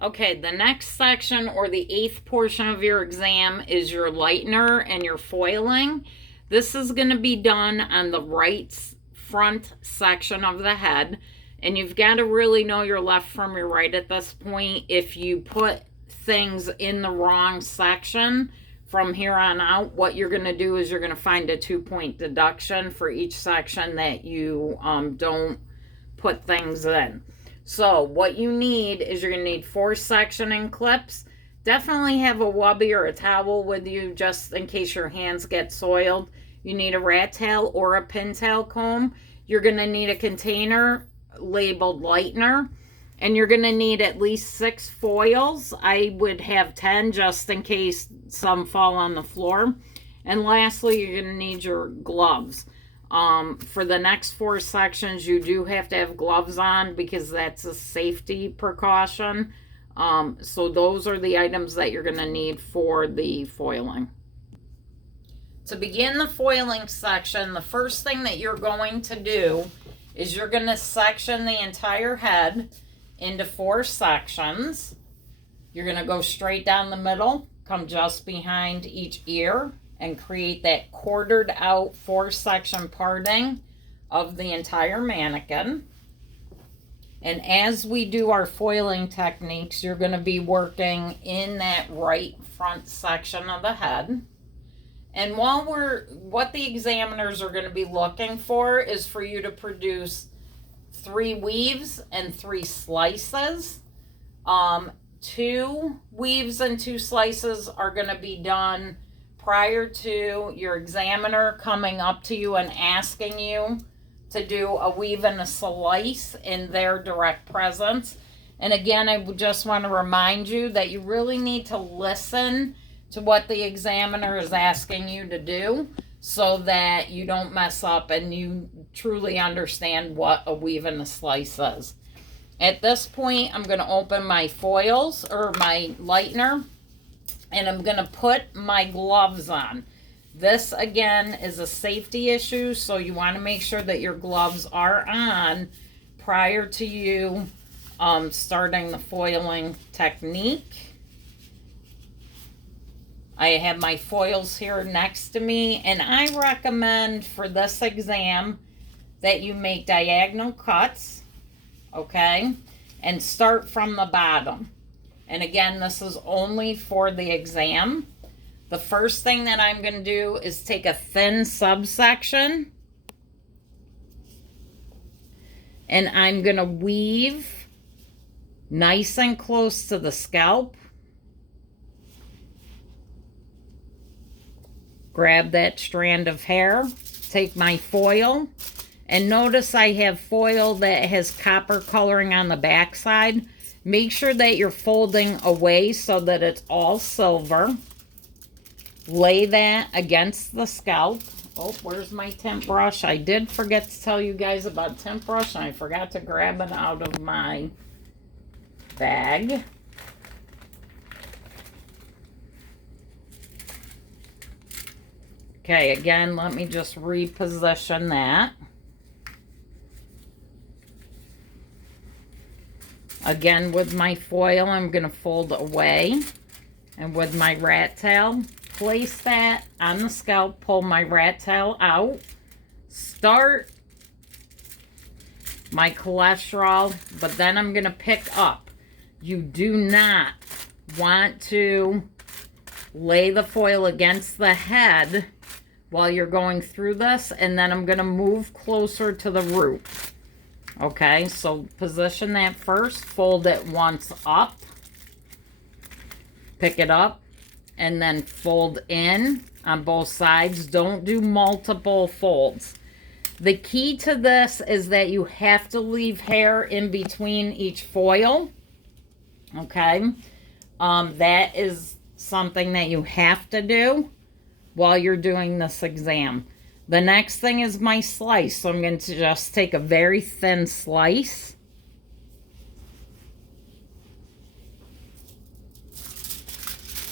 Okay, the next section or the eighth portion of your exam is your lightener and your foiling. This is going to be done on the right front section of the head. And you've got to really know your left from your right at this point. If you put things in the wrong section from here on out, what you're going to do is you're going to find a 2-point deduction for each section that you don't put things in. So what you need is you're going to need 4 sectioning clips. Definitely have a wubby or a towel with you just in case your hands get soiled. You need a rat tail or a pintail comb. You're going to need a container labeled lightener. And you're going to need at least 6 foils. I would have 10 just in case some fall on the floor. And lastly, you're going to need your gloves. For the next 4 sections, you do have to have gloves on because that's a safety precaution. So those are the items that you're going to need for the foiling. To begin the foiling section, the first thing that you're going to do is you're going to section the entire head into 4 sections. You're going to go straight down the middle, come just behind each ear, and create that quartered out 4-section parting of the entire mannequin. And as we do our foiling techniques, you're going to be working in that right front section of the head. And what the examiners are going to be looking for is for you to produce 3 weaves and 3 slices. 2 weaves and 2 slices are going to be done prior to your examiner coming up to you and asking you to do a weave and a slice in their direct presence. And again, I just want to remind you that you really need to listen to what the examiner is asking you to do so that you don't mess up and you truly understand what a weave and a slice is. At this point, I'm going to open my foils or my lightener, and I'm going to put my gloves on. This, again, is a safety issue, so you want to make sure that your gloves are on prior to you starting the foiling technique. I have my foils here next to me, and I recommend for this exam that you make diagonal cuts, okay, and start from the bottom. And again, this is only for the exam. The first thing that I'm going to do is take a thin subsection, and I'm going to weave nice and close to the scalp. Grab that strand of hair, take my foil, and notice I have foil that has copper coloring on the back side. Make sure that you're folding away so that it's all silver. Lay that against the scalp. Oh, where's my tint brush? I did forget to tell you guys about tint brush, and I forgot to grab it out of my bag. Okay, again, let me just reposition that. Again, with my foil, I'm going to fold away. And with my rat tail, place that on the scalp, pull my rat tail out. Start my cholesterol, but then I'm going to pick up. You do not want to lay the foil against the head while you're going through this, and then I'm going to move closer to the root. Okay, so position that first, fold it once up, pick it up, and then fold in on both sides. Don't do multiple folds. The key to this is that you have to leave hair in between each foil. Okay, that is something that you have to do while you're doing this exam. The next thing is my slice. So I'm going to just take a very thin slice.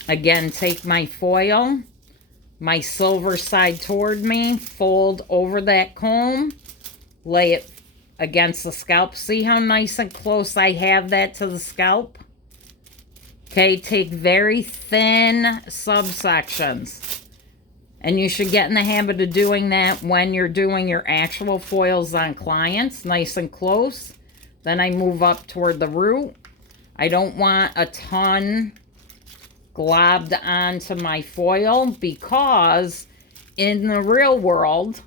Again, take my foil, my silver side toward me, fold over that comb, lay it against the scalp. See how nice and close I have that to the scalp? Okay, take very thin subsections. And you should get in the habit of doing that when you're doing your actual foils on clients, nice and close. Then I move up toward the root. I don't want a ton globbed onto my foil because in the real world,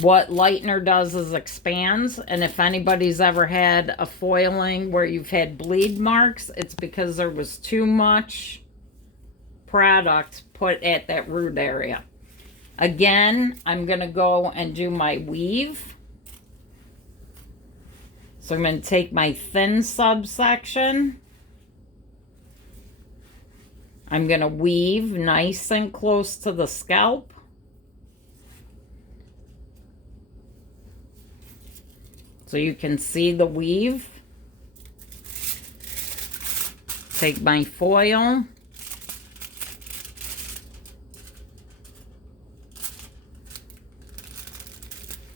what lightener does is expands. And if anybody's ever had a foiling where you've had bleed marks, it's because there was too much product put at that root area. Again, I'm going to go and do my weave. So I'm going to take my thin subsection. I'm going to weave nice and close to the scalp. So you can see the weave. Take my foil.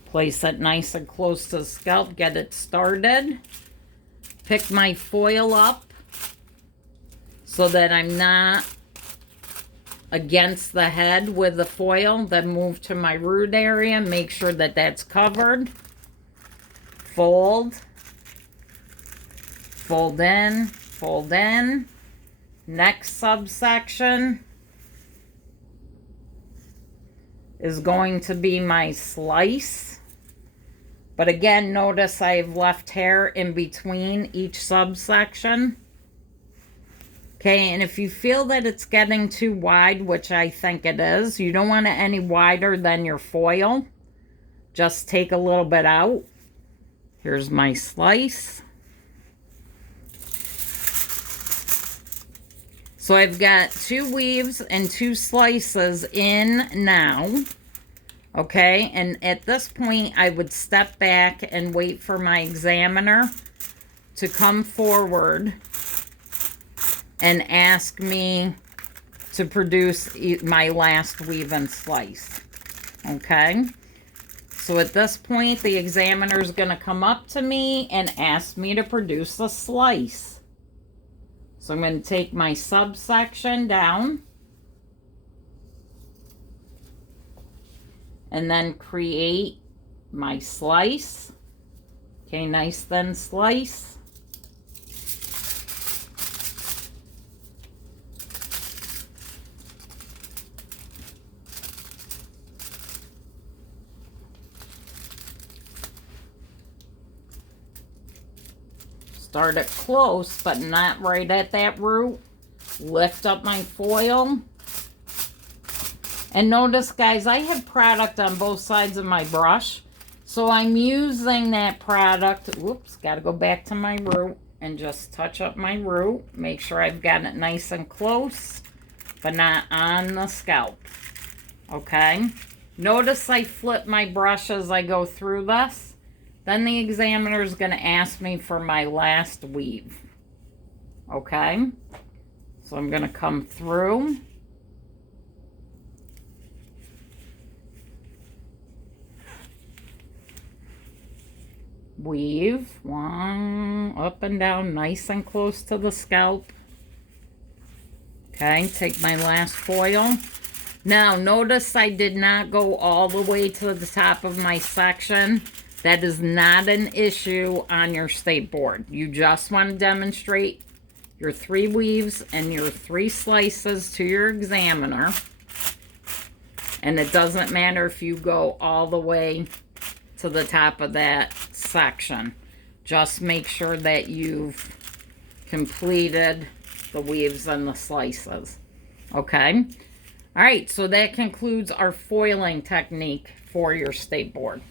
Place it nice and close to the scalp. Get it started. Pick my foil up so that I'm not against the head with the foil. Then move to my root area. Make sure that that's covered. Fold. Fold in. Fold in. Next subsection is going to be my slice. But again, notice I've left hair in between each subsection. Okay, and if you feel that it's getting too wide, which I think it is, you don't want it any wider than your foil. Just take a little bit out. Here's my slice. So I've got 2 weaves and 2 slices in now. Okay, and at this point, I would step back and wait for my examiner to come forward and ask me to produce my last weave and slice. Okay, so at this point, the examiner is going to come up to me and ask me to produce a slice. So I'm going to take my subsection down and then create my slice. Okay, nice thin slice. Start it close, but not right at that root. Lift up my foil. And notice, guys, I have product on both sides of my brush. So I'm using that product. Whoops, got to go back to my root and just touch up my root. Make sure I've got it nice and close, but not on the scalp. Okay? Notice I flip my brush as I go through this. Then the examiner is going to ask me for my last weave. Okay? So I'm going to come through. Weave. One, up and down, nice and close to the scalp. Okay, take my last foil. Now, notice I did not go all the way to the top of my section. That is not an issue on your stateboard. You just want to demonstrate your 3 weaves and your 3 slices to your examiner. And it doesn't matter if you go all the way to the top of that section. Just make sure that you've completed the weaves and the slices. Okay? All right, so that concludes our foiling technique for your stateboard.